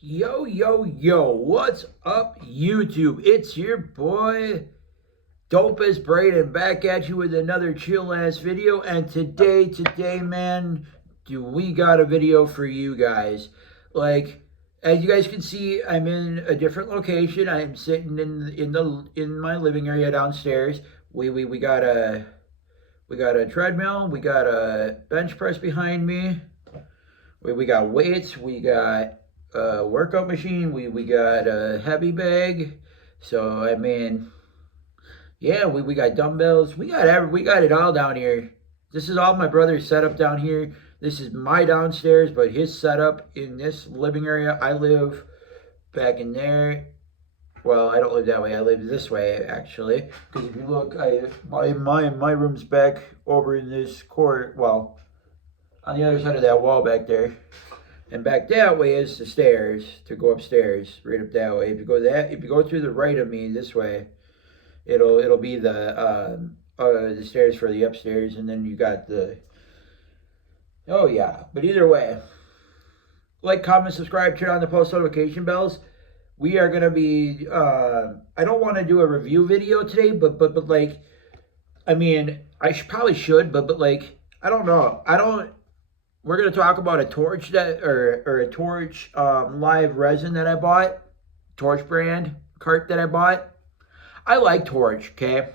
Yo, yo, yo, what's up, YouTube? It's your boy, Dope as Braden, back at you with another chill ass video. And today, man, do we got a video for you guys. Like, as you guys can see, I'm in a different location. I'm sitting in my living area downstairs. We got a treadmill, we got a bench press behind me. We got weights, we got a workout machine, we got a heavy bag. So I mean, yeah, we got dumbbells, we got it all down here. This is all my brother's setup down here. This is my downstairs, but his setup in this living area. I live back in there. Well, I don't live that way. I live this way actually. Because if you look, my room's back over in this court. Well, on the other side of that wall back there. And back that way is the stairs to go upstairs, right up that way. If you go to the right of me this way, it'll be the stairs for the upstairs, and then you got the. Oh yeah, but either way, like, comment, subscribe, turn on the post notification bells. We are gonna be. I don't want to do a review video today, but like, I mean, probably should, but like, I don't know. I don't. We're gonna talk about a torch or a torch live resin that I bought, torch brand cart that I bought. I like torch, okay?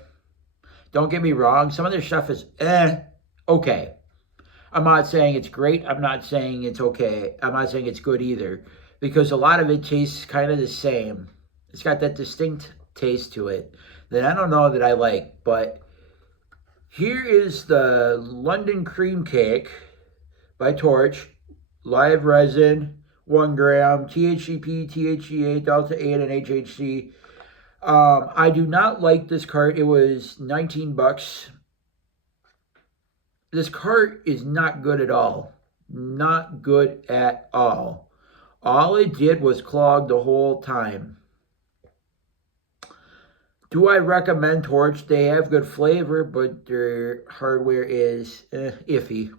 Don't get me wrong. Some of their stuff is okay. I'm not saying it's great. I'm not saying it's okay. I'm not saying it's good either, because a lot of it tastes kind of the same. It's got that distinct taste to it that I don't know that I like. But here is the London Cream Cake by Torch, live resin, 1 gram, THCP, THCA, Delta 8, and HHC. I do not like this cart. It was 19 bucks. This cart is not good at all. Not good at all. All it did was clog the whole time. Do I recommend Torch? They have good flavor, but their hardware is iffy.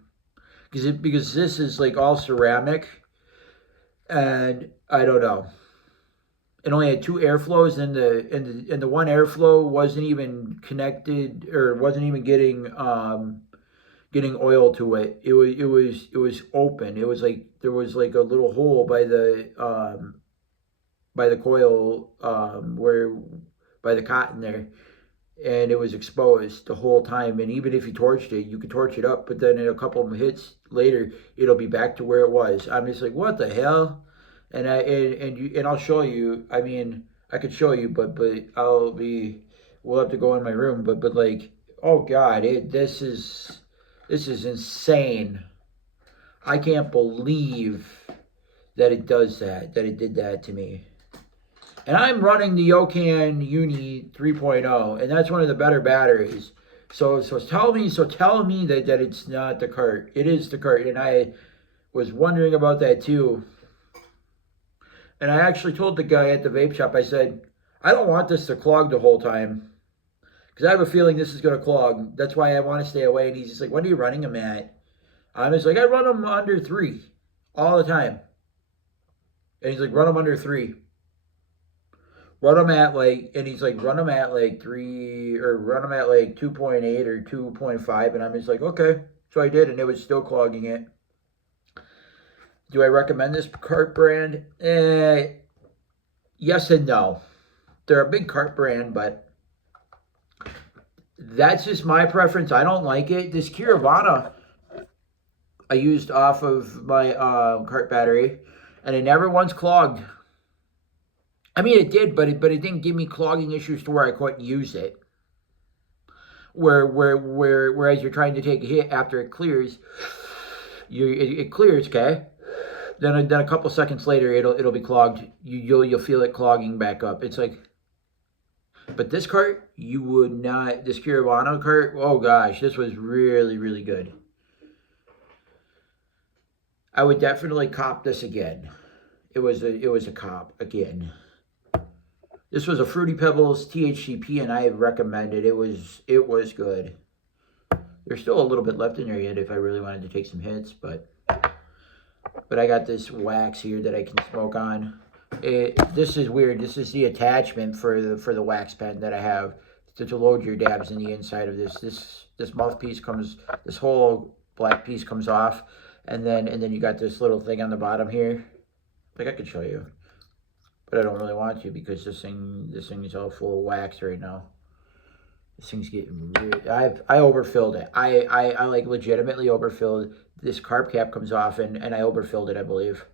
Because this is like all ceramic, and I don't know. It only had 2 airflows, and the one airflow wasn't even connected, or wasn't even getting oil to it. It was open. It was like there was like a little hole by the coil where by the cotton there. And it was exposed the whole time. And even if you torched it, you could torch it up, but then in a couple of hits later, it'll be back to where it was. I'm just like, what the hell? And I'll show you. I mean, I could show you, but we'll have to go in my room. But like, oh God, this is insane. I can't believe that it does that it did that to me. And I'm running the Yokan Uni 3.0, and that's one of the better batteries. So tell me that it's not the cart. It is the cart, and I was wondering about that too. And I actually told the guy at the vape shop, I said, I don't want this to clog the whole time, because I have a feeling this is going to clog. That's why I want to stay away. And he's just like, when are you running them at? I'm just like, I run them under 3 all the time. And he's like, run them under 3. Run them at like, and he's like, run them at like 3, or run them at like 2.8 or 2.5. And I'm just like, okay. So I did, and it was still clogging it. Do I recommend this cart brand? Yes and no. They're a big cart brand, but that's just my preference. I don't like it. This Kiravana I used off of my cart battery, and it never once clogged. I mean, it did, but it didn't give me clogging issues to where I couldn't use it. Whereas you're trying to take a hit after it clears, it clears, okay. Then a couple seconds later, it'll be clogged. You'll feel it clogging back up. It's like, but this cart, you would not. This Kiravana cart, oh gosh, this was really, really good. I would definitely cop this again. It was a cop again. This was a Fruity Pebbles THCP, and I recommend it. It was good. There's still a little bit left in there yet if I really wanted to take some hits, but But I got this wax here that I can smoke on. This is weird. This is the attachment for the wax pen that I have to load your dabs in the inside of this. This mouthpiece comes, this whole black piece comes off, and then you got this little thing on the bottom here. Like I could show you, but I don't really want to because this thing is all full of wax right now. This thing's getting weird. I overfilled it. I like legitimately overfilled. This carb cap comes off and I overfilled it, I believe.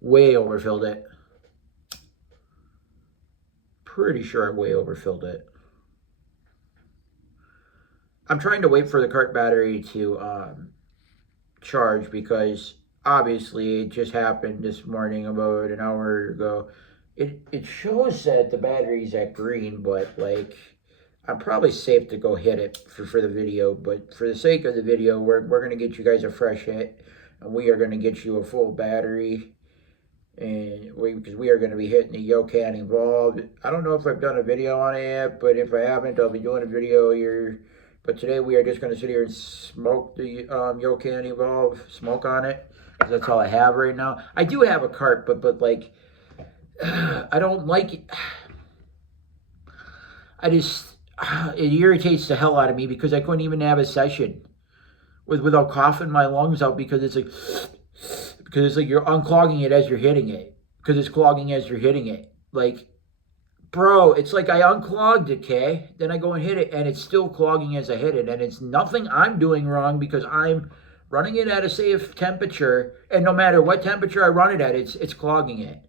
Way overfilled it. Pretty sure I way overfilled it. I'm trying to wait for the cart battery to charge because obviously it just happened this morning about an hour ago. It shows that the battery's at green, but like I'm probably safe to go hit it for the video, but for the sake of the video, we're going to get you guys a fresh hit, and we are going to get you a full battery, and because we are going to be hitting the Yokan Evolved. I don't know if I've done a video on it yet, but if I haven't, I'll be doing a video here. But today we are just going to sit here and smoke the Yokan Evolve, smoke on it, because that's all I have right now. I do have a cart, but like, I don't like it. It irritates the hell out of me because I couldn't even have a session without coughing my lungs out because it's like you're unclogging it as you're hitting it because it's clogging as you're hitting it. Like, bro, it's like I unclogged it, okay? Then I go and hit it and it's still clogging as I hit it, and it's nothing I'm doing wrong because I'm running it at a safe temperature, and no matter what temperature I run it at, it's clogging it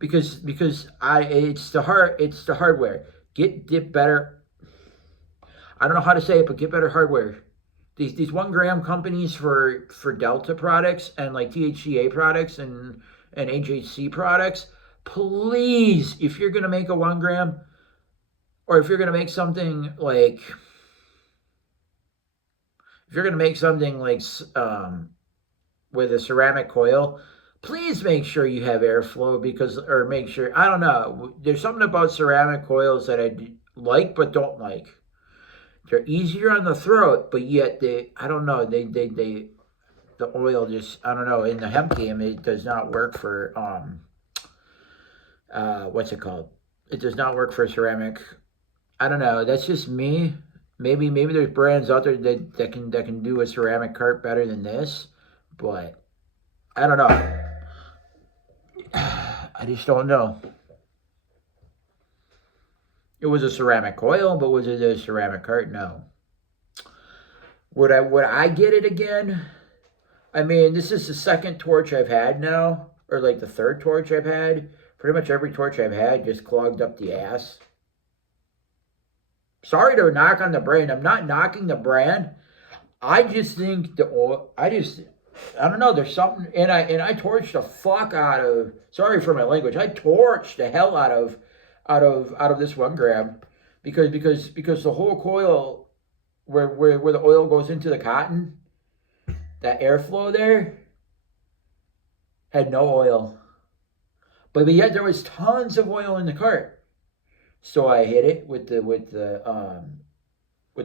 because it's the hardware. Get better. I don't know how to say it, but get better hardware. These 1 gram companies for Delta products and like THCA products and HHC products, please, if you're gonna make a 1 gram, or if you're gonna make something like, with a ceramic coil, please make sure you have airflow or make sure, I don't know, there's something about ceramic coils that I like but don't like. They're easier on the throat, but yet the oil just, I don't know, in the hemp game, it does not work for, what's it called? It does not work for ceramic. I don't know, that's just me. Maybe there's brands out there that can do a ceramic cart better than this, but I don't know. I just don't know. It was a ceramic coil, but was it a ceramic cart? No. Would I get it again? I mean, this is the second torch I've had now, or like the third torch I've had. Pretty much every torch I've had just clogged up the ass. Sorry to knock on the brand. I'm not knocking the brand. I just think the oil, I don't know, there's something, and I torched the fuck out of, sorry for my language, I torched the hell out of this 1 gram because the whole coil where the oil goes into the cotton, that airflow there had no oil, but yet there was tons of oil in the cart. So I hit it with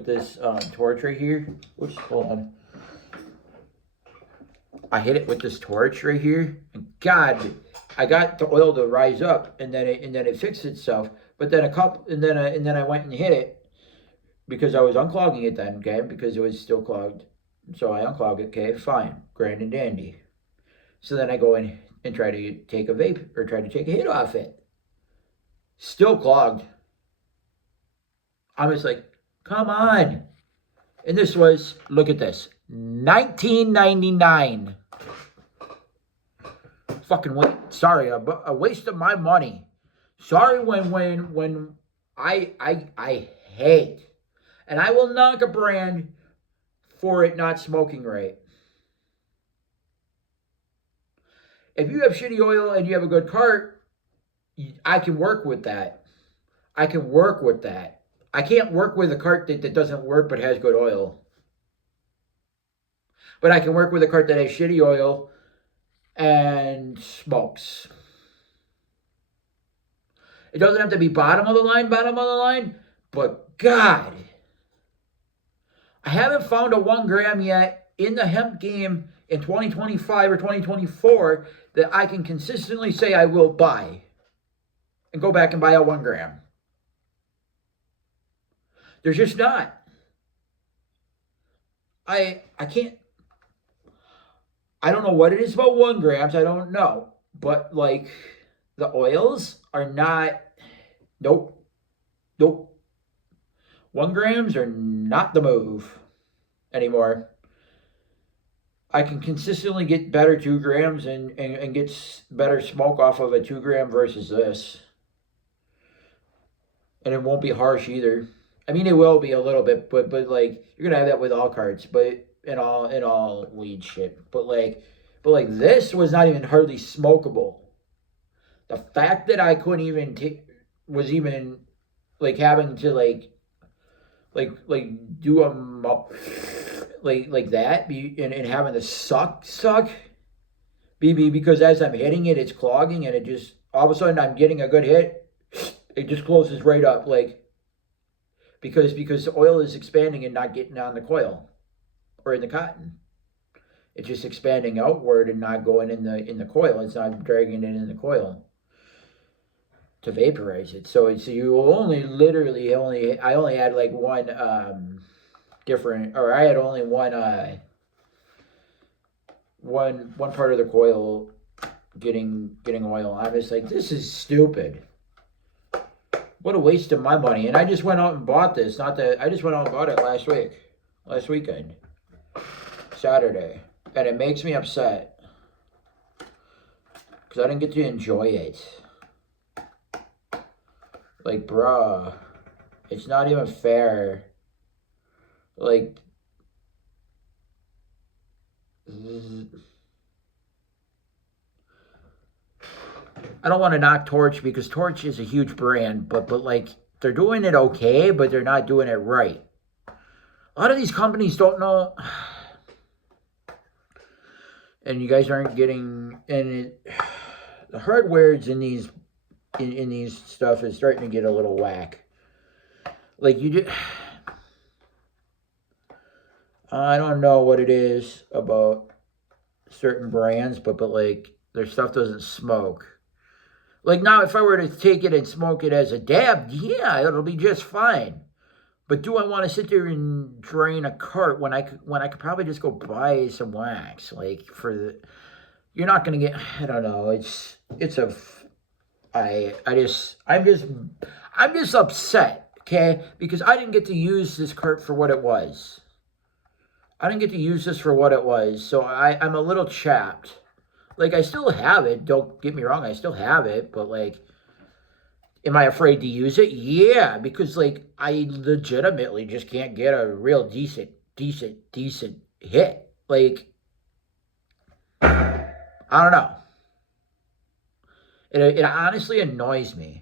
this torch right here. Oops, hold on. I hit it with this torch right here, and God, I got the oil to rise up, and then it fixed itself. But then I went and hit it because I was unclogging it then, okay, because it was still clogged. So I unclogged it, okay, fine, grand and dandy. So then I go in and try to take a vape or try to take a hit off it. Still clogged. I was like, come on. And this was, look at this, $19.99. Fucking sorry, a waste of my money. Sorry when I hate, and I will knock a brand for it not smoking right. If you have shitty oil and you have a good cart, I can work with that. I can work with that. I can't work with a cart that doesn't work but has good oil. But I can work with a cart that has shitty oil and smokes. It doesn't have to be bottom of the line, but God, I haven't found a 1 gram yet in the hemp game in 2025 or 2024 that I can consistently say I will buy and go back and buy a 1 gram. There's just not. I can't. I don't know what it is about 1 grams. I don't know, but like the oils are not. Nope, nope. 1 grams are not the move anymore. I can consistently get better 2 grams and get better smoke off of a 2 gram versus this. And it won't be harsh either. I mean, it will be a little bit, but like you're gonna have that with all cards, but in all weed shit. But like this was not even hardly smokable. The fact that I couldn't even was even like having to like do a like that and having to suck because as I'm hitting it, it's clogging and it just all of a sudden I'm getting a good hit. It just closes right up like because the oil is expanding and not getting on the coil or in the cotton. It's just expanding outward and not going in the coil. It's not dragging it in the coil to vaporize it. So you only literally I only had like one different, or I had only one part of the coil getting oil. I was like, this is stupid. What a waste of my money. And I just went out and bought this. I just went out and bought it last weekend, Saturday. And it makes me upset because I didn't get to enjoy it. Like, bruh, it's not even fair. Like, I don't want to knock Torch because Torch is a huge brand, but like they're doing it okay, but they're not doing it right. A lot of these companies don't know, and you guys aren't getting. And the hardwares in these stuff is starting to get a little whack. Like you do. I don't know what it is about certain brands, but like their stuff doesn't smoke. Like now, if I were to take it and smoke it as a dab, yeah, it'll be just fine. But do I want to sit there and drain a cart when I could probably just go buy some wax? Like you're not gonna get. I don't know. I'm just upset. Okay, because I didn't get to use this cart for what it was. I didn't get to use this for what it was, so I'm a little chapped. Like, I still have it. Don't get me wrong. I still have it. But, like, am I afraid to use it? Yeah, because, like, I legitimately just can't get a real decent hit. Like, I don't know. It honestly annoys me.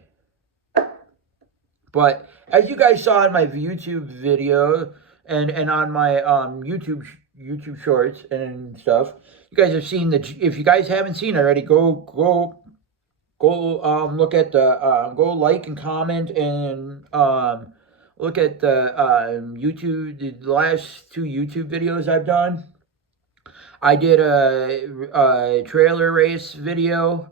But, as you guys saw in my YouTube video and on my YouTube shorts and stuff, you guys have seen if you guys haven't seen it already, go look at the go like and comment and look at the YouTube, the last 2 YouTube videos I've done. I did a trailer race video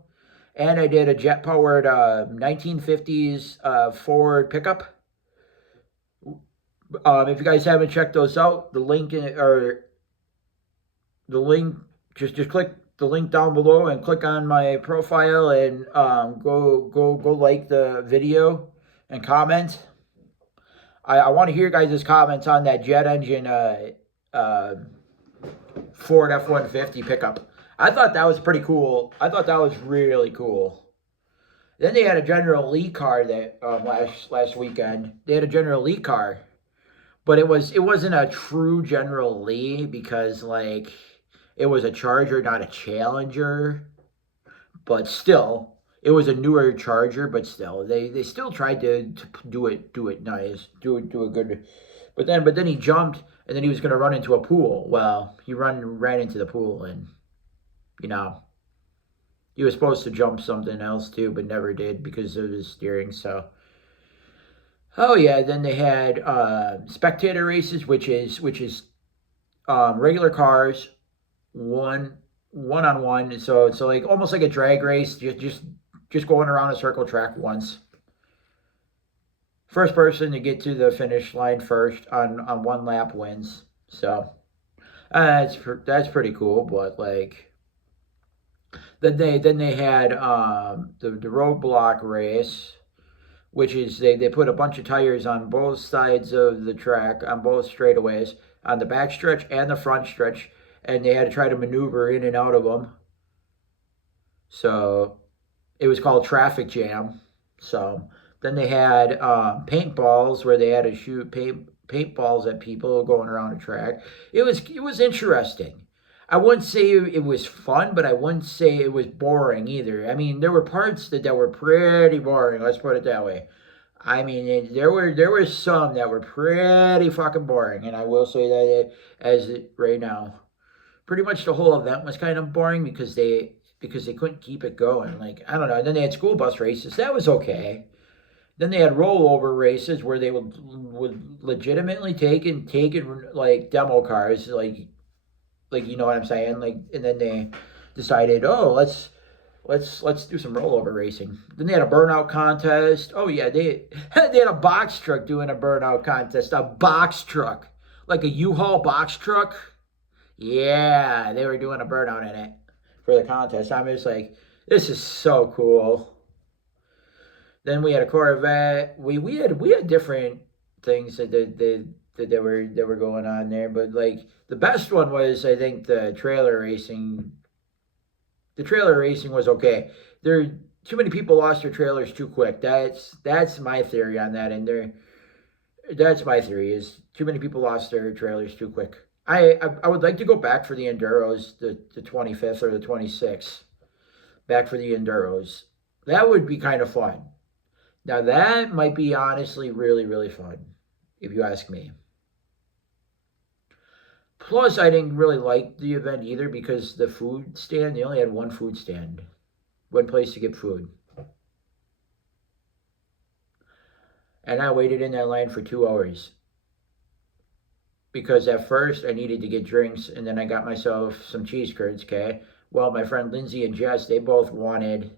and I did a jet powered 1950s Ford pickup. If you guys haven't checked those out, the link just click the link down below and click on my profile and go like the video and comment. I want to hear guys' comments on that jet engine Ford F-150 pickup. I thought that was pretty cool. I thought that was really cool. Then they had a General Lee car that last weekend. They had a General Lee car. But it wasn't a true General Lee because, like, it was a Charger, not a Challenger. But still, it was a newer Charger, but still, they still tried to do it nice, do it good. But then he jumped, and then he was going to run into a pool. Well, he ran into the pool, and, you know, he was supposed to jump something else too, but never did because of his steering, so... Oh yeah, then they had spectator races, which is regular cars one-on-one. So it's like almost like a drag race, just going around a circle track once. First person to get to the finish line first on one lap wins. So that's pretty cool. But like then they had the roadblock race, which is they put a bunch of tires on both sides of the track on both straightaways on the back stretch and the front stretch, and they had to try to maneuver in and out of them. So it was called traffic jam. So then they had paintballs where they had to shoot paintballs at people going around a track. It was interesting. I wouldn't say it was fun, but I wouldn't say it was boring either. I mean, there were parts that were pretty boring. Let's put it that way. I mean, there were some that were pretty fucking boring, and I will say that right now, pretty much the whole event was kind of boring because they couldn't keep it going. Like, I don't know. And then they had school bus races. That was okay. Then they had rollover races where they would legitimately take like demo cars, like you know what I'm saying, like, and then they decided, oh, let's do some rollover racing. Then they had a burnout contest. Oh yeah, they had a box truck doing a burnout contest. A box truck, like a U-Haul box truck. Yeah, they were doing a burnout in it for the contest. I'm just like, this is so cool. Then we had a Corvette. We had different things that were going on there, but like the best one was, I think, the trailer racing. The trailer racing was okay. There too many people lost their trailers too quick. That's my theory on that, and that's my theory is too many people lost their trailers too quick. I would like to go back for the Enduros, the 25th or the 26th, back for the Enduros. That would be kind of fun. Now that might be honestly really, really fun, if you ask me. Plus, I didn't really like the event either because the food stand, they only had one food stand, one place to get food. And I waited in that line for 2 hours. Because at first I needed to get drinks, and then I got myself some cheese curds, okay? Well, my friend Lindsay and Jess, they both wanted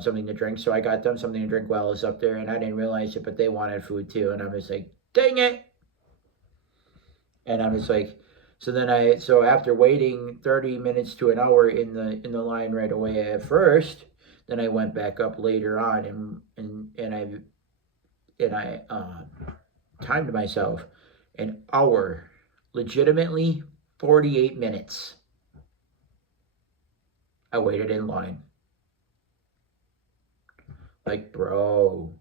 something to drink, so I got them something to drink while I was up there, and I didn't realize it, but they wanted food too, and I was like, dang it! And I was like, so after waiting 30 minutes to an hour in the line right away at first, then I went back up later on, and I timed myself an hour, legitimately 48 minutes. I waited in line. Like, bro,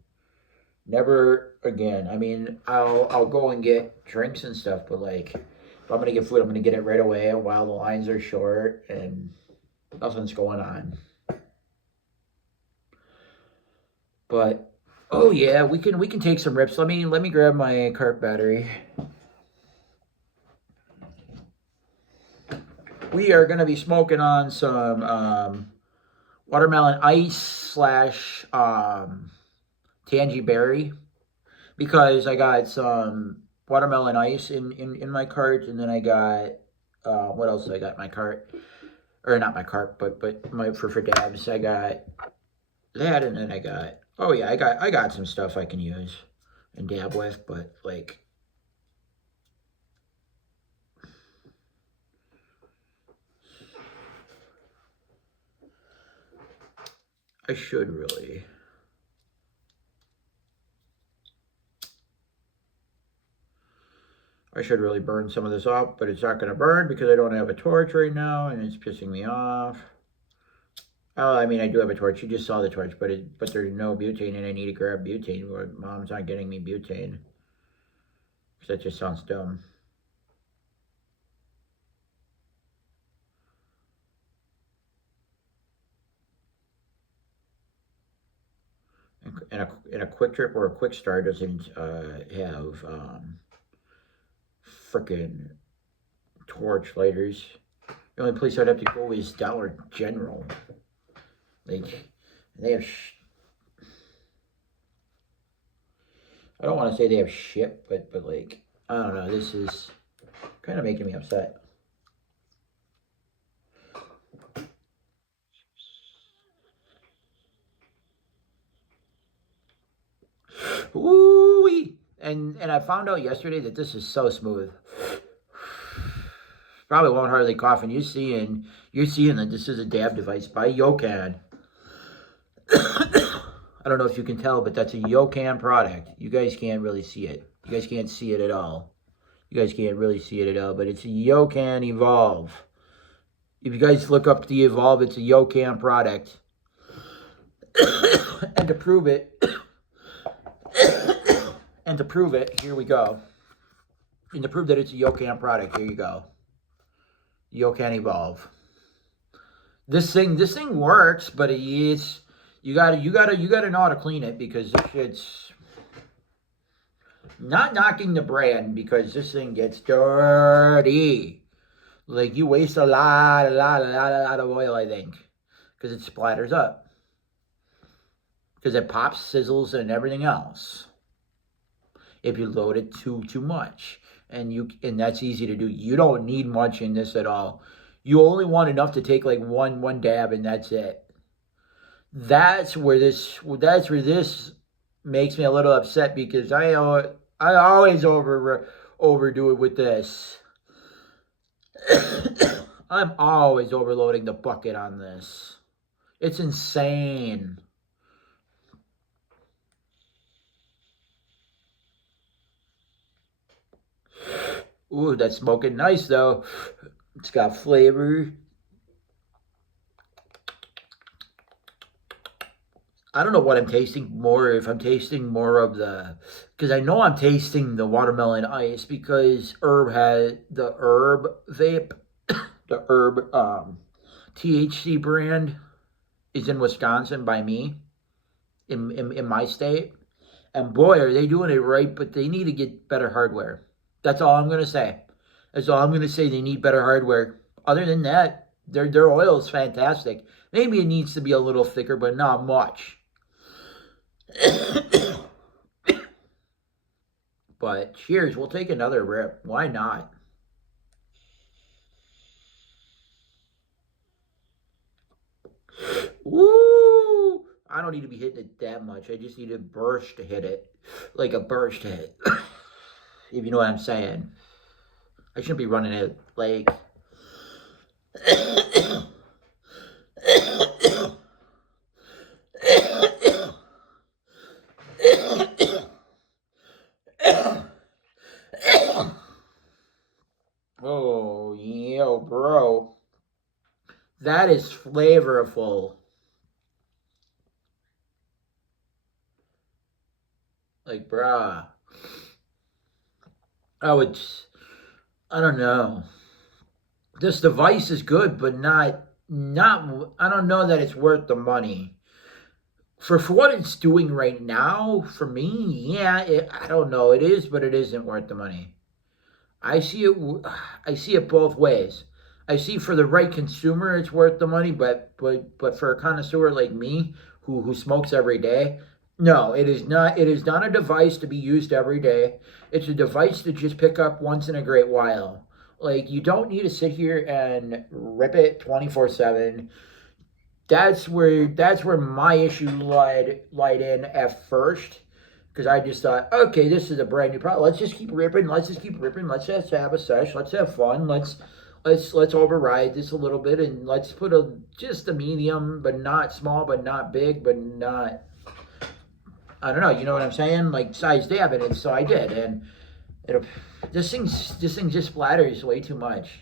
never again. I mean, I'll go and get drinks and stuff, but like, if I'm gonna get food, I'm gonna get it right away while the lines are short and nothing's going on. But oh yeah, we can take some rips. Let me grab my cart battery. We are gonna be smoking on some watermelon ice slash tangy berry, because I got some watermelon ice in my cart, and then I got what else did I got in my cart? Or not my cart, but my for dabs. I got that, and then I got, oh yeah, I got some stuff I can use and dab with, but like, I should really burn some of this off, but it's not going to burn because I don't have a torch right now, and it's pissing me off. Oh, I mean, I do have a torch. You just saw the torch, but there's no butane, and I need to grab butane. Mom's not getting me butane. Because that just sounds dumb. And a quick trip or a quick start doesn't have frickin' torch lighters. The only place I'd have to go is Dollar General. Like, they have I don't want to say they have shit, but like, I don't know, this is kind of making me upset. Ooh, and I found out yesterday that this is so smooth. Probably won't hardly cough, and you're seeing that this is a dab device by Yokan. I don't know if you can tell, but that's a Yokan product. You guys can't really see it. You guys can't see it at all. You guys can't really see it at all, but it's a Yokan Evolve. If you guys look up the Evolve, it's a Yokan product. And to prove it, here we go. And to prove that it's a Yokan product, here you go. Yokan Evolve. This thing works, but it's you gotta know how to clean it, because this shit's not knocking the brand, because this thing gets dirty. Like, you waste a lot of oil, I think, because it splatters up, because it pops, sizzles, and everything else if you load it too much. And that's easy to do. You don't need much in this at all. You only want enough to take like one dab, and that's it. That's where this makes me a little upset, because I always overdo it with this. I'm always overloading the bucket on this. It's insane. Ooh, that's smoking nice, though. It's got flavor. I don't know what I'm tasting more, if I'm tasting more of the... Because I know I'm tasting the watermelon ice, because Herb had the Herb vape. The Herb THC brand is in Wisconsin by me, in my state. And boy, are they doing it right, but they need to get better hardware. That's all I'm going to say. That's all I'm going to say. They need better hardware. Other than that, their oil is fantastic. Maybe it needs to be a little thicker, but not much. But cheers. We'll take another rip. Why not? Woo! I don't need to be hitting it that much. I just need a burst to hit it. Like a burst hit. If you know what I'm saying. I shouldn't be running it like... Oh, yo, bro. That is flavorful. Like, bruh. I don't know. This device is good, but not, I don't know that it's worth the money. For what it's doing right now, for me, yeah, I don't know. It is, but it isn't worth the money. I see it both ways. I see for the right consumer, it's worth the money, but for a connoisseur like me, who smokes every day, no, it is not. It is not a device to be used every day. It's a device to just pick up once in a great while. Like, you don't need to sit here and rip it 24/7. That's where my issue lied in at first. Because I just thought, okay, this is a brand new product. Let's just keep ripping. Let's just keep ripping. Let's just have a sesh. Let's have fun. Let's override this a little bit, and let's put just a medium, but not small, but not big, but not, I don't know. You know what I'm saying? Like, size dab it. And so I did, and this thing just splatters way too much.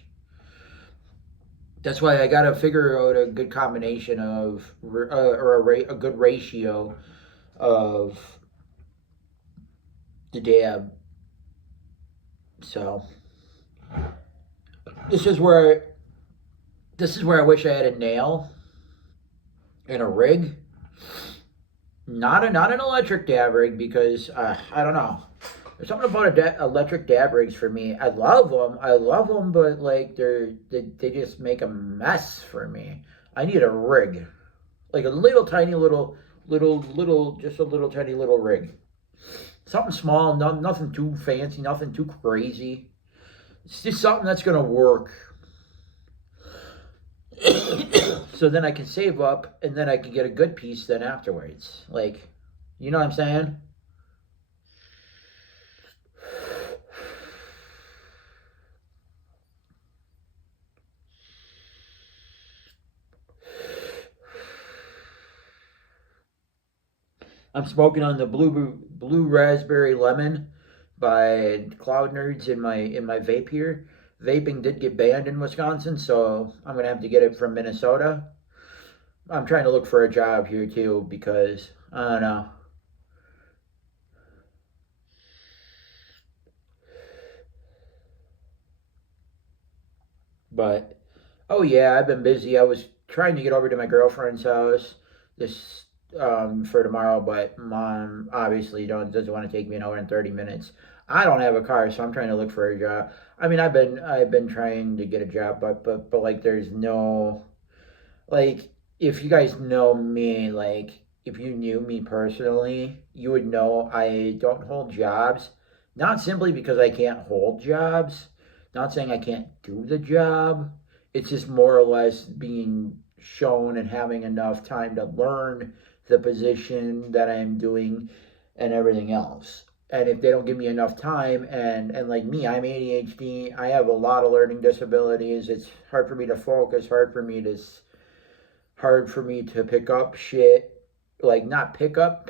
That's why I gotta figure out a good combination of, or a good ratio of the dab. So this is where I wish I had a nail and a rig. Not an electric dab rig, because I don't know. There's something about electric dab rigs for me. I love them, but like they just make a mess for me. I need a rig, like a little tiny little just a little tiny little rig. Something small, nothing too fancy, nothing too crazy. It's just something that's gonna work. So then I can save up, and then I can get a good piece then afterwards. Like, you know what I'm saying? I'm smoking on the blue raspberry lemon by Cloud Nerds in my vape here. Vaping did get banned in Wisconsin, so I'm gonna have to get it from Minnesota. I'm trying to look for a job here too because I don't know. But oh yeah, I've been busy. I was trying to get over to my girlfriend's house this for tomorrow, but mom obviously don't doesn't want to take me an hour and 30 minutes. I don't have a car, so I'm trying to look for a job. I mean, I've been trying to get a job, but like there's no like if you guys know me, like if you knew me personally, you would know I don't hold jobs. Not simply because I can't hold jobs, not saying I can't do the job. It's just more or less being shown and having enough time to learn the position that I'm doing and everything else. And if they don't give me enough time, and like me, I'm ADHD. I have a lot of learning disabilities. It's hard for me to focus, hard for me to pick up shit, like not pick up,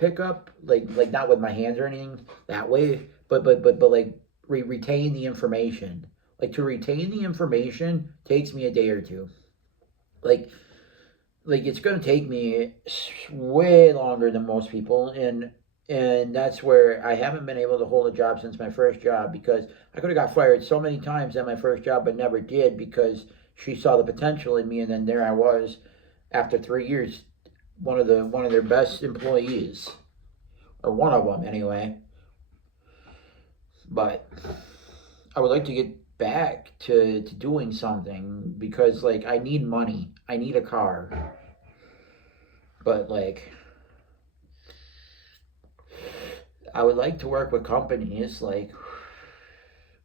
like not with my hands or anything that way, but like retain the information. Like to retain the information takes me a day or two. Like like it's gonna take me way longer than most people, and that's where I haven't been able to hold a job since my first job because I could have got fired so many times at my first job, but never did because she saw the potential in me, and then there I was after 3 years, one of their best employees, or one of them anyway. But I would like to get back to doing something because like I need money, I need a car, but like I would like to work with companies like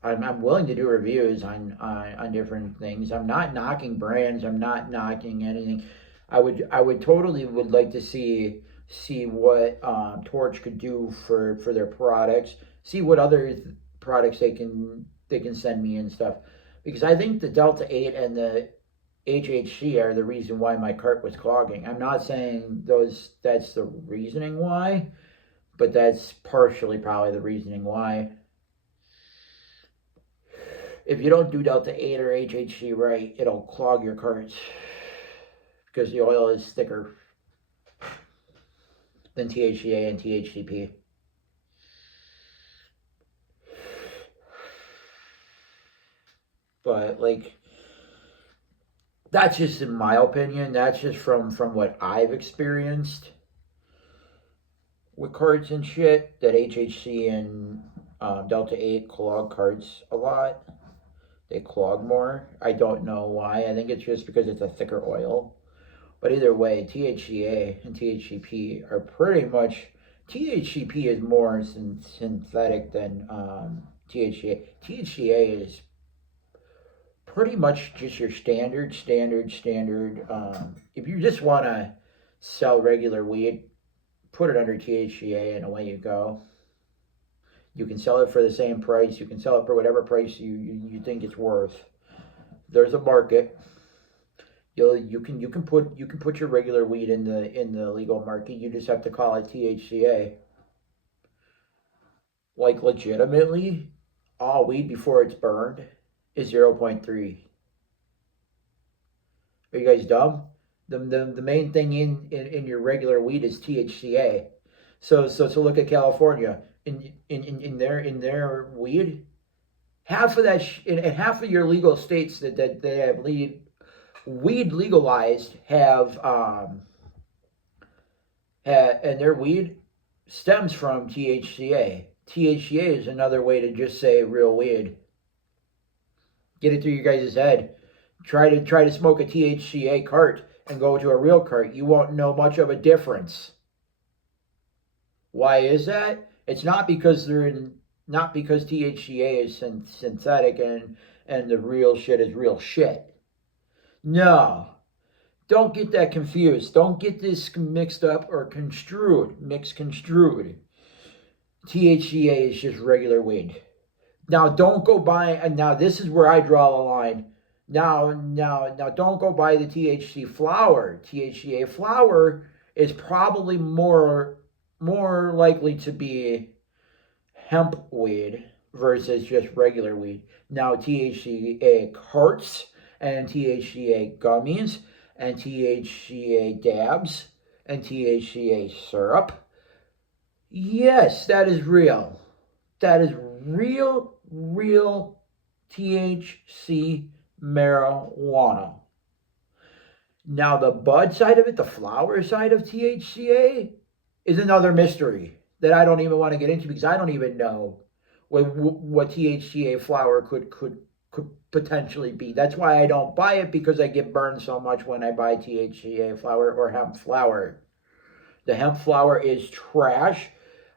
I'm willing to do reviews on different things. I'm not knocking brands. I'm not knocking anything. I would totally would like to see what Torch could do for their products. See what other products they can send me and stuff. Because I think the Delta 8 and the HHC are the reason why my cart was clogging. I'm not saying those that's the reasoning why, but that's partially probably the reasoning why. If you don't do Delta 8 or HHC right, it'll clog your carts because the oil is thicker than THCA and THCP. But like that's just in my opinion. That's just from what I've experienced with carts and shit. That HHC and Delta 8 clog carts a lot. They clog more. I don't know why. I think it's just because it's a thicker oil. But either way, THCA and THCP are pretty much. THCP is more synthetic than THCA. THCA is pretty much just your standard. If you just want to sell regular weed, put it under THCA and away you go. You can sell it for the same price. You can sell it for whatever price you think it's worth. There's a market. You can put your regular weed in the legal market. You just have to call it THCA. Like legitimately, all weed before it's burned is 0.3. Are you guys dumb? The main thing in your regular weed is THCA. So look at California. In their weed, half of that in half of your legal states that they have weed legalized and their weed stems from THCA. THCA is another way to just say real weed. Get it through your guys' head. Try to smoke a THCA cart and go to a real cart. You won't know much of a difference. Why is that? It's not because THCA is synthetic and the real shit is real shit. No. Don't get that confused. Don't get this mixed up or misconstrued. THCA is just regular weed. Now don't go buy, and now this is where I draw the line. Now don't go buy the THC flower. THCA flower is probably more more likely to be hemp weed versus just regular weed. Now, THCA carts and THCA gummies and THCA dabs and THCA syrup. Yes, that is real. That is real THC marijuana. Now, the bud side of it, the flower side of THCA, is another mystery that I don't even want to get into because I don't even know what THCA flower could potentially be. That's why I don't buy it, because I get burned so much when I buy THCA flower or hemp flower. The hemp flower is trash.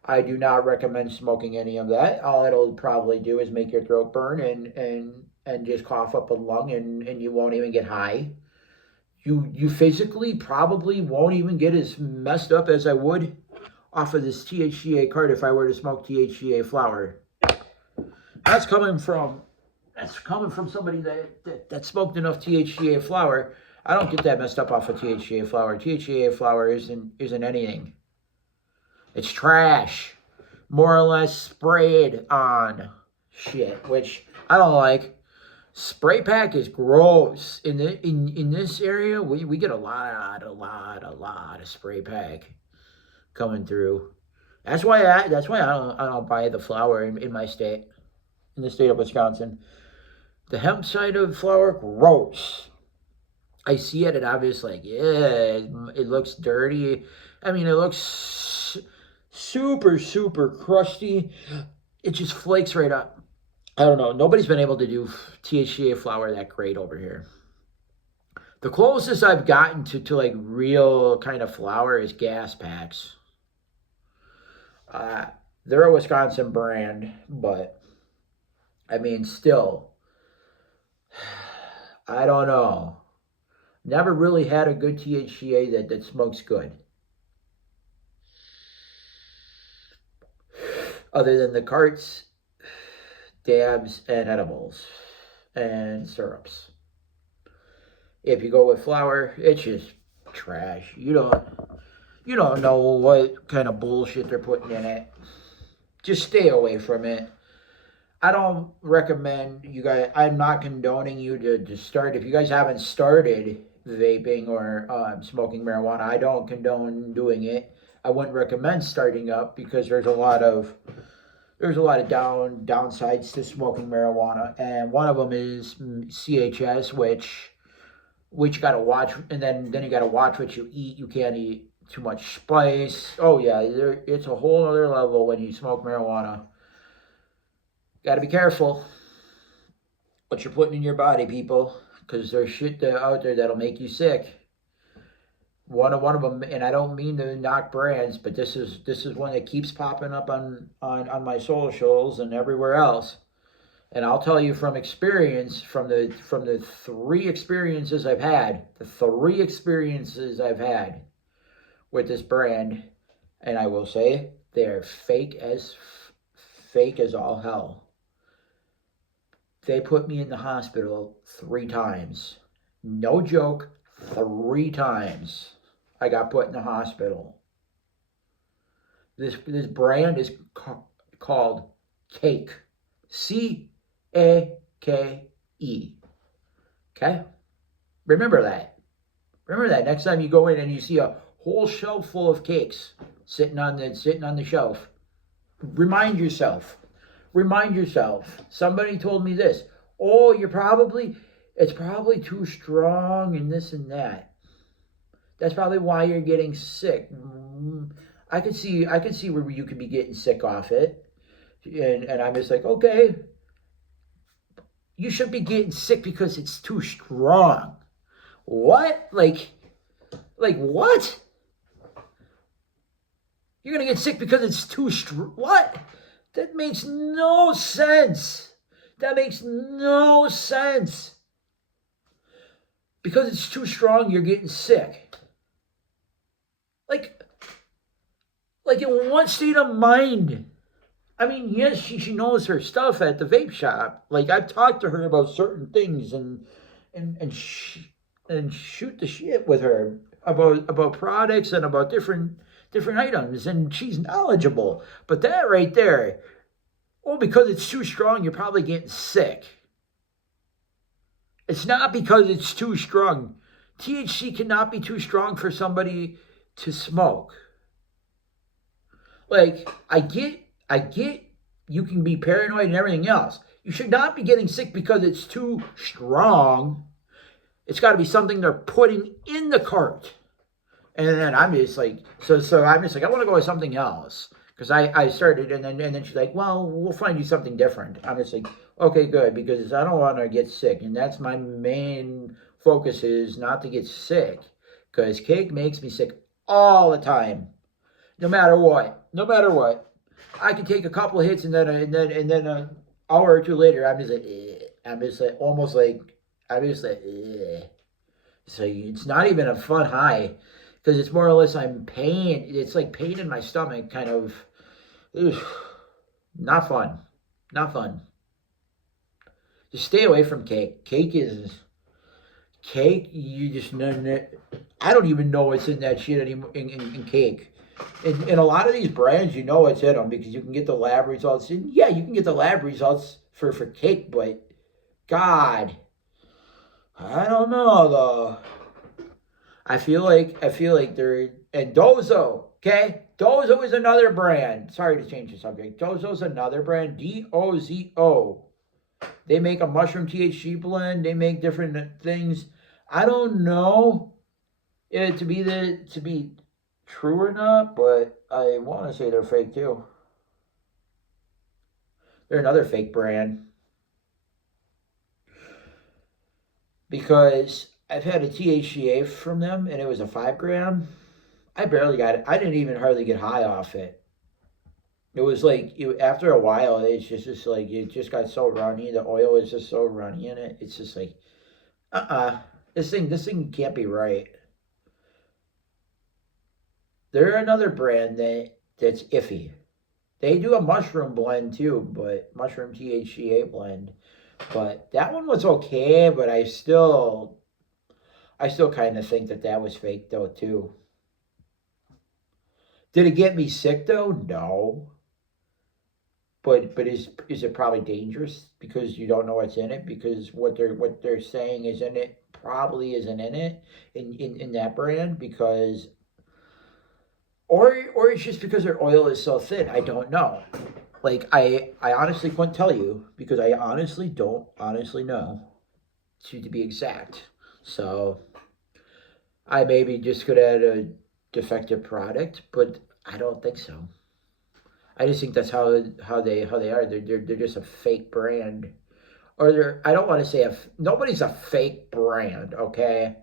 I do not recommend smoking any of that. All it'll probably do is make your throat burn and just cough up a lung, and you won't even get high. You physically probably won't even get as messed up as I would off of this THCA card if I were to smoke THCA flower. That's coming from somebody that smoked enough THCA flower. I don't get that messed up off of THCA flower. THCA flower isn't anything. It's trash. More or less sprayed on shit, which I don't like. Spray pack is gross. In this area, we get a lot of spray pack coming through. That's why I don't buy the flower in my state, in the state of Wisconsin. The hemp side of flower, gross. I see it and I'm just like, yeah, it looks dirty. I mean, it looks super crusty. It just flakes right up. I don't know. Nobody's been able to do THCA flower that great over here. The closest I've gotten to like real kind of flower is gas packs. They're a Wisconsin brand, but I mean, still, I don't know. Never really had a good THCA that smokes good. Other than the carts, dabs, and edibles, and syrups. If you go with flour, it's just trash. You don't know what kind of bullshit they're putting in it. Just stay away from it. I don't recommend you guys. I'm not condoning you to start. If you guys haven't started vaping or smoking marijuana, I don't condone doing it. I wouldn't recommend starting up because there's a lot of downsides to smoking marijuana, and one of them is CHS, which you got to watch, and then you got to watch what you eat. You can't eat too much spice. Oh yeah, it's a whole other level when you smoke marijuana. Got to be careful what you're putting in your body, people, because there's shit out there that'll make you sick. One of them, and I don't mean to knock brands, but this is one that keeps popping up on my socials and everywhere else. And I'll tell you from experience, from the three experiences I've had with this brand, and I will say they're fake as all hell. They put me in the hospital 3 times. No joke, 3 times I got put in the hospital. This brand is called Cake. CAKE. Okay? Remember that. Next time you go in and you see a whole shelf full of cakes sitting on the shelf, remind yourself. Somebody told me this. Oh, it's probably too strong and this and that. That's probably why you're getting sick. I can see where you could be getting sick off it. And I'm just like, okay. You should be getting sick because it's too strong. What? Like what? You're going to get sick because it's too strong? What? That makes no sense. Because it's too strong, you're getting sick. Like in what state of mind? I mean, yes, she knows her stuff at the vape shop. Like, I've talked to her about certain things and shoot the shit with her about products and about different different items, and she's knowledgeable. But that right there, well, because it's too strong, you're probably getting sick. It's not because it's too strong. THC cannot be too strong for somebody to smoke. Like, I get you can be paranoid and everything else. You should not be getting sick because it's too strong. It's got to be something they're putting in the cart. And then I'm just like, so I'm just like, I want to go with something else. Because I started, and then she's like, well, we'll find you something different. I'm just like, okay, good, because I don't want to get sick. And that's my main focus, is not to get sick. Because cake makes me sick all the time. No matter what. No matter what. I can take a couple of hits, and then an hour or two later, I'm just like, I'm just like, almost like, I'm just like, So it's not even a fun high. Because it's more or less I'm pain. It's like pain in my stomach, kind of. Ugh, not fun. Not fun. Just stay away from cake. Cake, you just, I don't even know what's in that shit anymore, in cake. In a lot of these brands, you know what's in them because you can get the lab results. And yeah, you can get the lab results for cake, but God, I don't know though. I feel like they're, and Dozo, okay? Dozo is another brand. Sorry to change the subject. Dozo's another brand. DOZO. They make a mushroom THC blend. They make different things. I don't know to be true or not, but I want to say they're fake too. They're another fake brand. Because I've had a THCA from them, and it was a 5 gram. I barely got it. I didn't even hardly get high off it. It was like, after a while, it's just like, it just got so runny. The oil is just so runny in it. It's just like, this thing can't be right. They're another brand that's iffy. They do a mushroom blend too, but mushroom THCA blend. But that one was okay, but I still kind of think that was fake though too. Did it get me sick though? No. But is it probably dangerous because you don't know what's in it, because what they're saying is in it probably isn't in it in that brand, because or it's just because their oil is so thin. I don't know. Like I honestly couldn't tell you, because I honestly don't know, to be exact. So I maybe just could have had a defective product, but I don't think so. I just think that's how they are. They're just a fake brand, or I don't want to say nobody's a fake brand. Okay,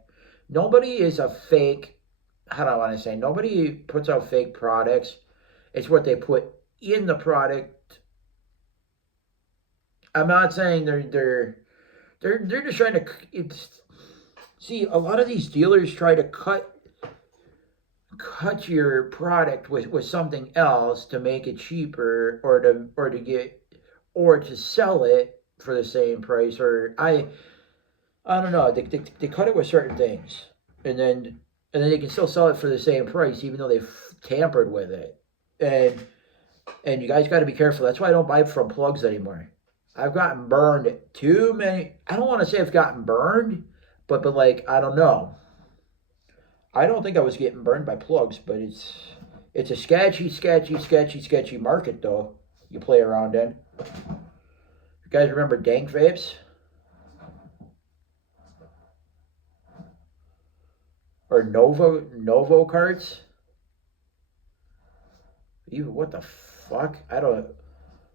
nobody is a fake. How do I want to say? Nobody puts out fake products. It's what they put in the product. I'm not saying they're just trying to. See, a lot of these dealers try to cut your product with something else to make it cheaper, or to sell it for the same price, or I don't know. They cut it with certain things, and then they can still sell it for the same price even though they've tampered with it. And you guys got to be careful. That's why I don't buy from plugs anymore. I've gotten burned too many. I don't want to say I've gotten burned, but like, I don't know. I don't think I was getting burned by plugs, but it's a sketchy market though. You play around in. You guys remember dank vapes? Or Novo carts? Even what the fuck? I don't.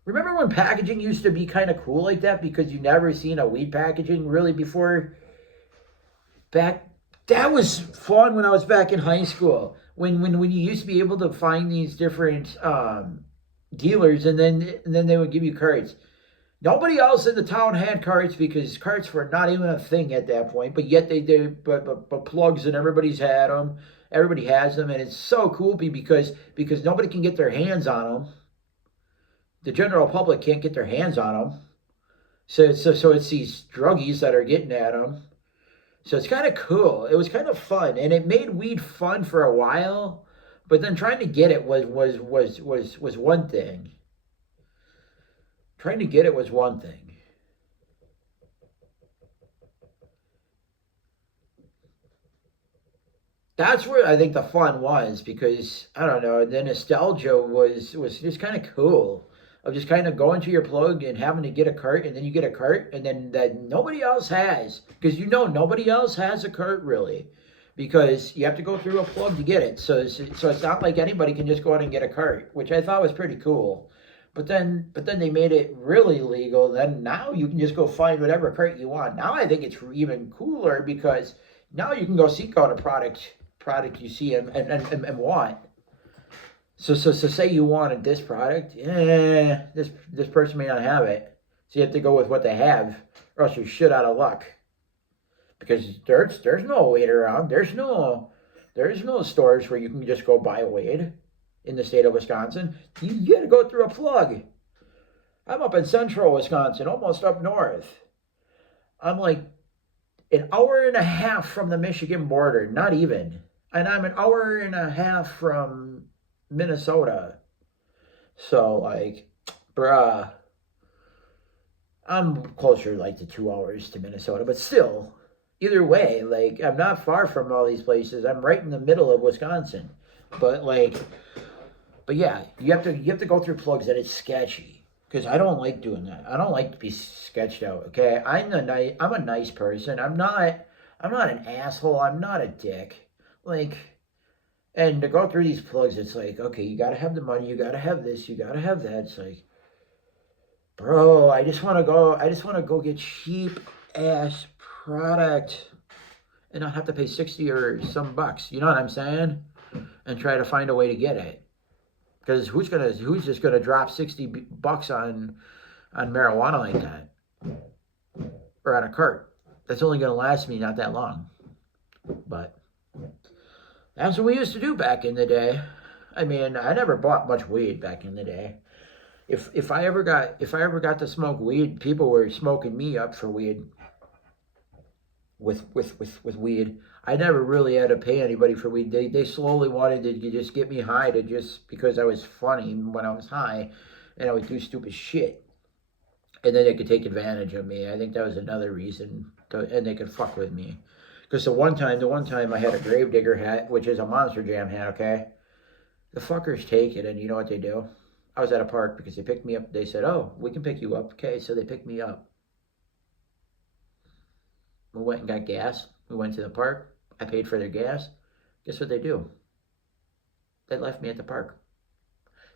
Remember when packaging used to be kind of cool like that, because you never seen a weed packaging really before? That was fun when I was back in high school. When you used to be able to find these different dealers, and then they would give you carts. Nobody else in the town had carts, because carts were not even a thing at that point. But yet they did. But plugs, and everybody's had them. Everybody has them, and it's so cool because nobody can get their hands on them. The general public can't get their hands on them. So it's these druggies that are getting at them. So it's kind of cool. It was kind of fun, and it made weed fun for a while. But then trying to get it was one thing. Trying to get it was one thing. That's where I think the fun was, because I don't know, the nostalgia was just kind of cool, of just kind of going to your plug and having to get a cart, and then you get a cart, and then that nobody else has, because nobody else has a cart really, because you have to go through a plug to get it. So it's not like anybody can just go out and get a cart, which I thought was pretty cool. But then they made it really legal. Then now you can just go find whatever cart you want. Now I think it's even cooler, because now you can go seek out a product you see and want. So say you wanted this product, this person may not have it. So you have to go with what they have, or else you're shit out of luck. Because there's no weed around. There's no stores where you can just go buy weed in the state of Wisconsin. You got to go through a plug. I'm up in central Wisconsin, almost up north. I'm like an hour and a half from the Michigan border, not even. And I'm an hour and a half from Minnesota. So, like, bruh, I'm closer, like, to 2 hours to Minnesota. But still, either way, like, I'm not far from all these places. I'm right in the middle of Wisconsin. But, like, but yeah, you have to go through plugs that it's sketchy. Because I don't like doing that. I don't like to be sketched out, okay? I'm a nice person. I'm not an asshole. I'm not a dick. Like, and to go through these plugs, it's like, okay, you gotta have the money, you gotta have this, you gotta have that. It's like, bro, I just wanna go get cheap ass product and not have to pay 60 or some bucks. You know what I'm saying? And try to find a way to get it. Because who's just gonna drop 60 bucks on marijuana like that? Or on a cart? That's only gonna last me not that long. But that's what we used to do back in the day. I mean, I never bought much weed back in the day. If I ever got to smoke weed, people were smoking me up for weed. With weed, I never really had to pay anybody for weed. They slowly wanted to just get me high, to just because I was funny when I was high, and I would do stupid shit, and then they could take advantage of me. I think that was another reason, and they could fuck with me. Because the one time I had a Gravedigger hat, which is a Monster Jam hat, okay? The fuckers take it, and you know what they do? I was at a park because they picked me up. They said, oh, we can pick you up. Okay, so they picked me up. We went and got gas. We went to the park. I paid for their gas. Guess what they do? They left me at the park.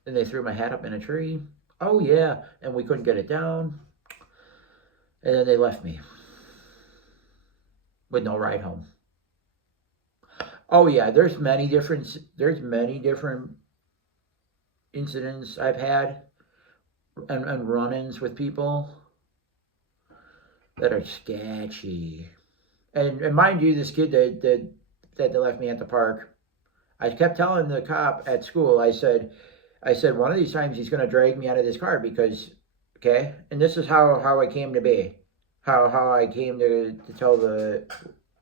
Then they threw my hat up in a tree. Oh, yeah, and we couldn't get it down. And then they left me with no ride home. Oh yeah, there's many different incidents I've had and run-ins with people that are sketchy. And mind you, this kid that left me at the park, I kept telling the cop at school, I said one of these times he's going to drag me out of this car, because, okay, and this is how I came to be. How I came to tell the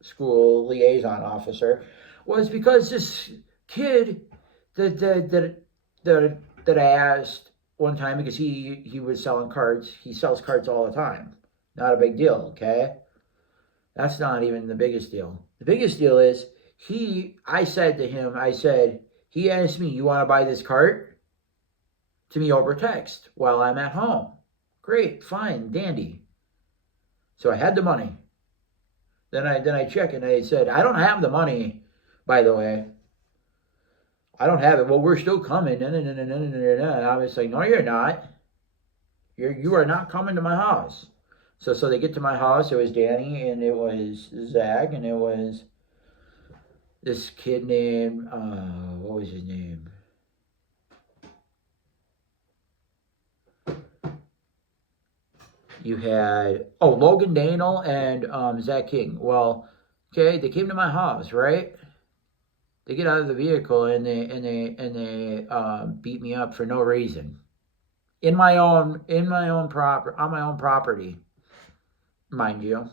school liaison officer, was because this kid that I asked one time, because he was selling cards. He sells cards all the time. Not a big deal, okay? That's not even the biggest deal. The biggest deal is I said to him, he asked me, you want to buy this cart? To me over text while I'm at home. Great, fine, dandy. So I had the money. Then I checked and I said, I don't have the money, by the way. I don't have it. Well, we're still coming. And I was like, no, you're not. You are not coming to my house. So they get to my house. It was Danny and it was Zach and it was this kid named, what was his name? You had, Logan Daniel and Zach King. Well, okay, they came to my house, right? They get out of the vehicle and they beat me up for no reason. On my own property, mind you.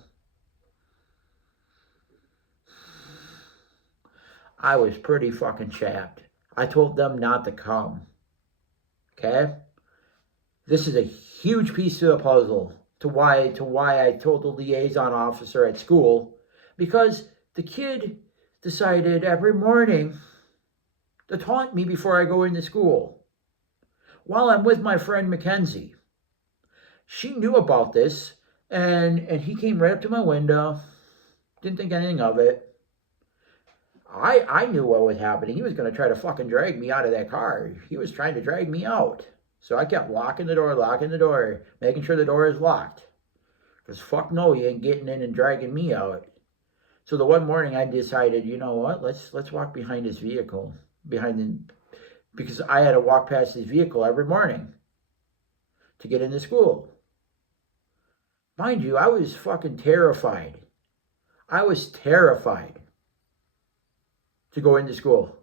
I was pretty fucking chapped. I told them not to come. Okay? This is a huge piece of the puzzle to why I told the liaison officer at school, because the kid decided every morning to taunt me before I go into school while I'm with my friend Mackenzie. She knew about this, and he came right up to my window, didn't think anything of it. I knew what was happening. He was going to try to fucking drag me out of that car. He was trying to drag me out. So I kept locking the door, making sure the door is locked. Because fuck no, he ain't getting in and dragging me out. So the one morning I decided, you know what, let's walk behind his vehicle. Because I had to walk past his vehicle every morning to get into school. Mind you, I was fucking terrified. I was terrified to go into school.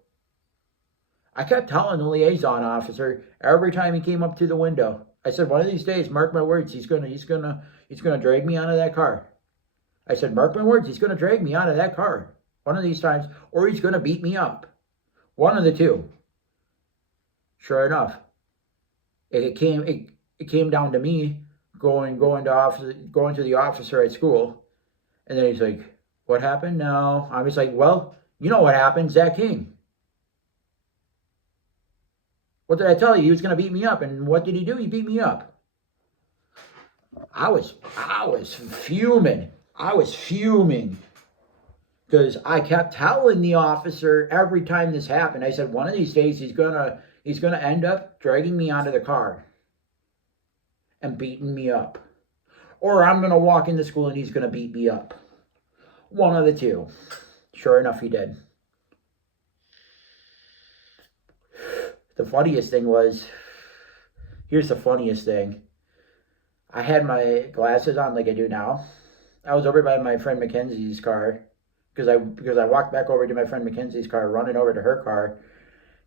I kept telling the liaison officer every time he came up to the window. I said, one of these days, mark my words, he's gonna drag me out of that car. I said, mark my words, he's gonna drag me out of that car one of these times, or he's gonna beat me up. One of the two. Sure enough, it came down to me going to the officer at school, and then he's like, what happened? No. I was like, well, you know what happened, Zach King. What did I tell you? He was going to beat me up. And what did he do? He beat me up. I was fuming. I was fuming. Because I kept telling the officer every time this happened, I said, one of these days he's gonna end up dragging me out of the car and beating me up. Or I'm going to walk into school and he's going to beat me up. One of the two. Sure enough, he did. The funniest thing was, here's the funniest thing. I had my glasses on like I do now. I was over by my friend Mackenzie's car because I walked back over to my friend Mackenzie's car, running over to her car.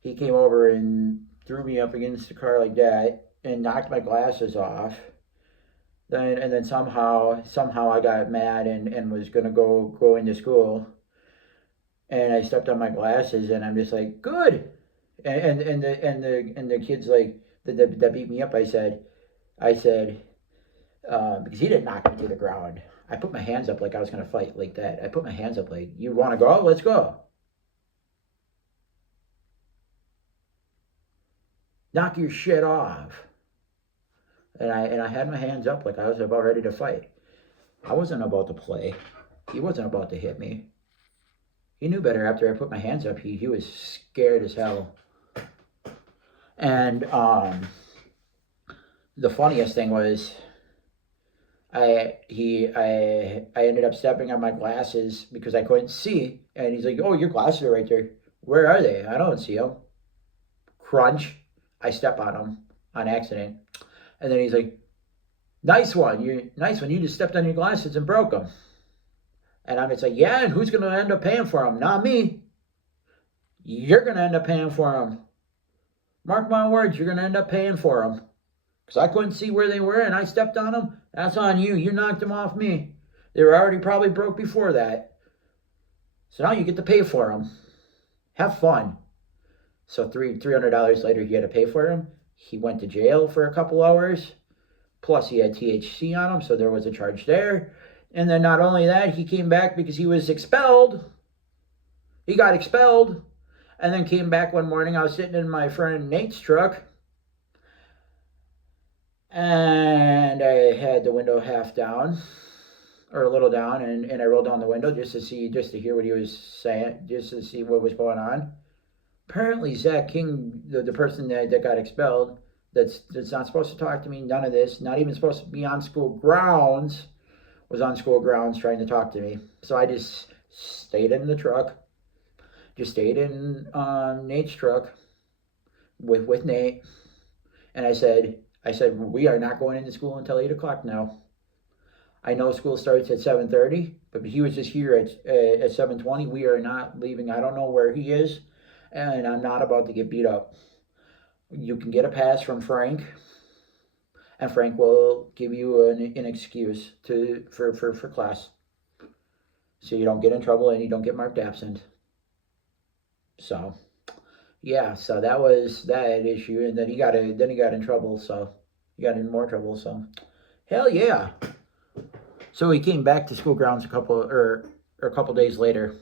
He came over and threw me up against the car like that and knocked my glasses off. Then somehow I got mad and was gonna go into school. And I stepped on my glasses and I'm just like, good. And the kids like that beat me up. I said, because he didn't knock me to the ground. I put my hands up like I was gonna fight like that. I put my hands up like, you want to go? Let's go. Knock your shit off. And I had my hands up like I was about ready to fight. I wasn't about to play. He wasn't about to hit me. He knew better after I put my hands up. He was scared as hell. And the funniest thing was, I ended up stepping on my glasses because I couldn't see. And he's like, oh, your glasses are right there. Where are they? I don't see them. Crunch. I step on them on accident. And then he's like, nice one. You just stepped on your glasses and broke them. And I'm just like, yeah, and who's going to end up paying for them? Not me. You're going to end up paying for them. Mark my words, you're going to end up paying for them. Because I couldn't see where they were and I stepped on them. That's on you. You knocked them off me. They were already probably broke before that. So now you get to pay for them. Have fun. So $300 later, he had to pay for them. He went to jail for a couple hours. Plus, he had THC on him, so there was a charge there. And then not only that, he came back because he was expelled. He got expelled. And then came back one morning. I was sitting in my friend Nate's truck. And I had the window half down. Or a little down. And I rolled down the window just to hear what he was saying. Just to see what was going on. Apparently, Zach King, the person that got expelled, that's not supposed to talk to me, none of this, not even supposed to be on school grounds, was on school grounds trying to talk to me. So I just stayed in the truck, just stayed in Nate's truck with Nate, and I said, we are not going into school until 8 o'clock now. I know school starts at 7:30, but he was just here at 7:20. We are not leaving. I don't know where he is. And I'm not about to get beat up. You can get a pass from Frank, and Frank will give you an excuse for class, so you don't get in trouble and you don't get marked absent. So, yeah, so that was that issue, and then he got in trouble, so he got in more trouble. So hell yeah. So he came back to school grounds a couple days later,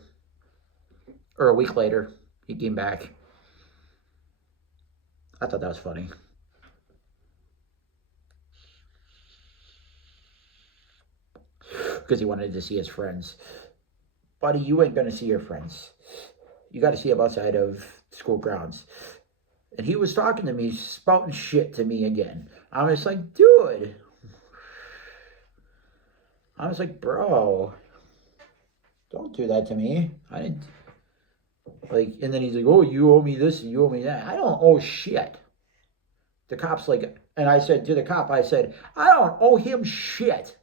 or a week later. He came back. I thought that was funny because he wanted to see his friends. Buddy, you ain't gonna see your friends. You got to see them outside of school grounds. And he was talking to me, spouting shit to me again. I was like, dude. I was like, bro, don't do that to me. I didn't, like, and then he's like, oh, you owe me this and you owe me that. I don't owe shit. The cop's like, and I said to the cop, I said, I don't owe him shit.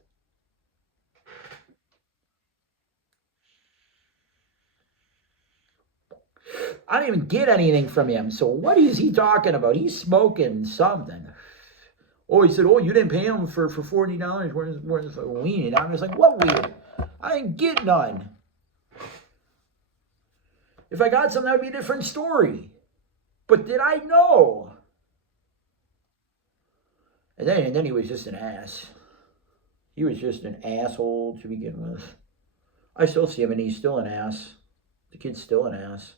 I don't even get anything from him. So what is he talking about? He's smoking something. Oh, he said, oh, you didn't pay him for $40. Where's the weed? I'm just like, what weed? I didn't get none. If I got some, that would be a different story. But did I know? And then he was just an ass. He was just an asshole to begin with. I still see him, and he's still an ass. The kid's still an ass.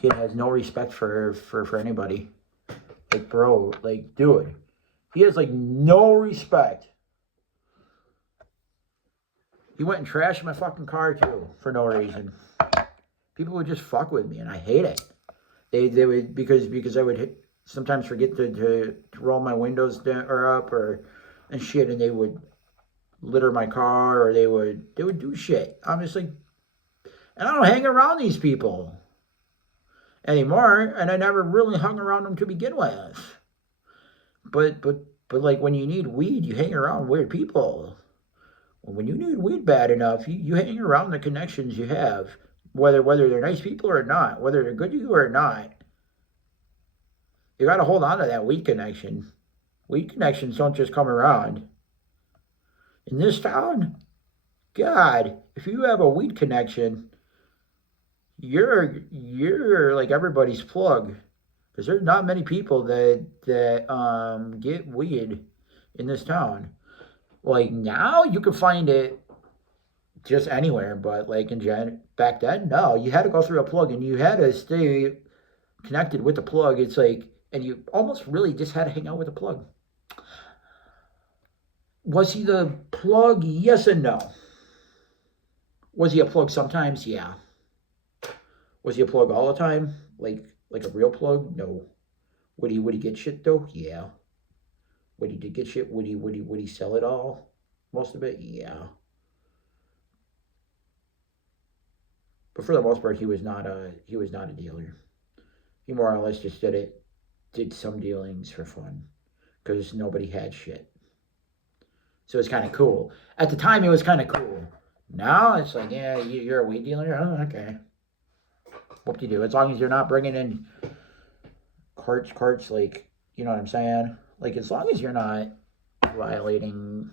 Kid has no respect for anybody. Like, bro, like, dude. He has, like, no respect. He went and trashed my fucking car, too, for no reason. People would just fuck with me, and I hate it. They would, because I would sometimes forget to roll my windows down or up and shit, and they would litter my car, or they would do shit. I'm just like, and I don't hang around these people anymore, and I never really hung around them to begin with. But like, when you need weed, you hang around weird people. When you need weed bad enough, you hang around the connections you have, whether they're nice people or not, whether they're good to you or not. You got to hold on to that weed connection. Weed connections don't just come around. In this town, God, if you have a weed connection, you're like everybody's plug, because there's not many people that get weed in this town. Like, now you can find it just anywhere, but like back then, no, you had to go through a plug, and you had to stay connected with the plug. It's like, and you almost really just had to hang out with the plug. Was he the plug? Yes and no. Was he a plug sometimes? Yeah. Was he a plug all the time? Like a real plug? No. Would he get shit though? Yeah. Would he get shit? Would he sell it all? Most of it? Yeah. But for the most part, he was not a dealer. He more or less just did some dealings for fun, because nobody had shit. So it's kind of cool. At the time, it was kind of cool. Now it's like, yeah, you're a weed dealer? Oh, okay. What do you do? As long as you're not bringing in carts, like, you know what I'm saying? Like, as long as you're not violating,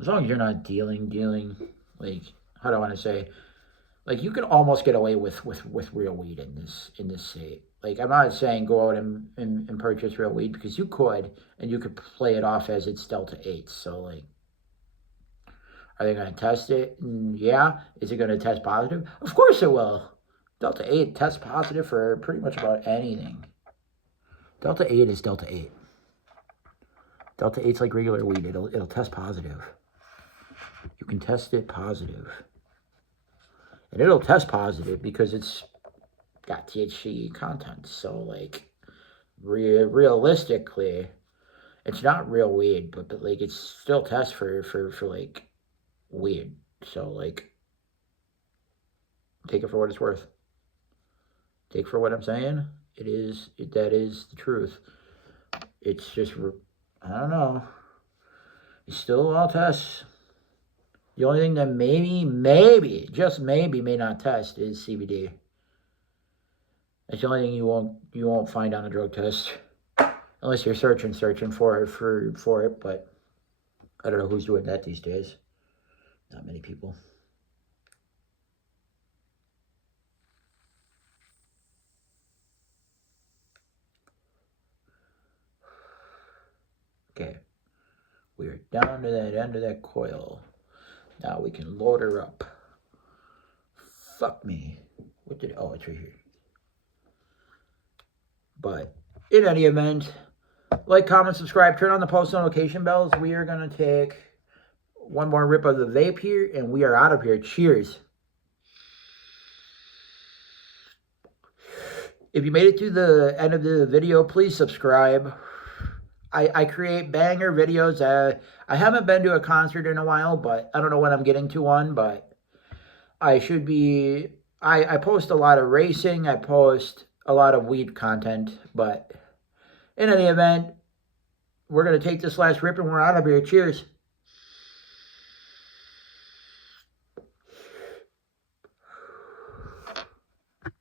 as long as you're not dealing, like, how do I want to say? Like, you can almost get away with real weed in this state. Like, I'm not saying go out and purchase real weed, because you could, and you could play it off as it's Delta 8. So, like, are they going to test it? Yeah. Is it going to test positive? Of course it will. Delta 8 tests positive for pretty much about anything. Delta 8 is Delta 8. Delta 8's like regular weed. It'll test positive. You can test it positive. And it'll test positive because it's got THC content. So, like, realistically, it's not real weed, but like, it's still tests for like weed. So, like, take it for what it's worth. Take for what I'm saying. That is the truth. It's just, I don't know. It's still all tests. The only thing that maybe, just maybe, may not test is CBD. That's the only thing you won't find on a drug test, unless you're searching for it. But I don't know who's doing that these days. Not many people. Okay. We are down to that end of that coil. Now we can load her up. Fuck me. What did, oh, it's right here. But in any event, like, comment, subscribe, turn on the post notification bells. We are going to take one more rip of the vape here, and we are out of here. Cheers. If you made it to the end of the video, please subscribe. I create banger videos. I haven't been to a concert in a while, but I don't know when I'm getting to one, but I should be. I post a lot of racing. I post a lot of weed content, but in any event, we're going to take this last rip and we're out of here. Cheers.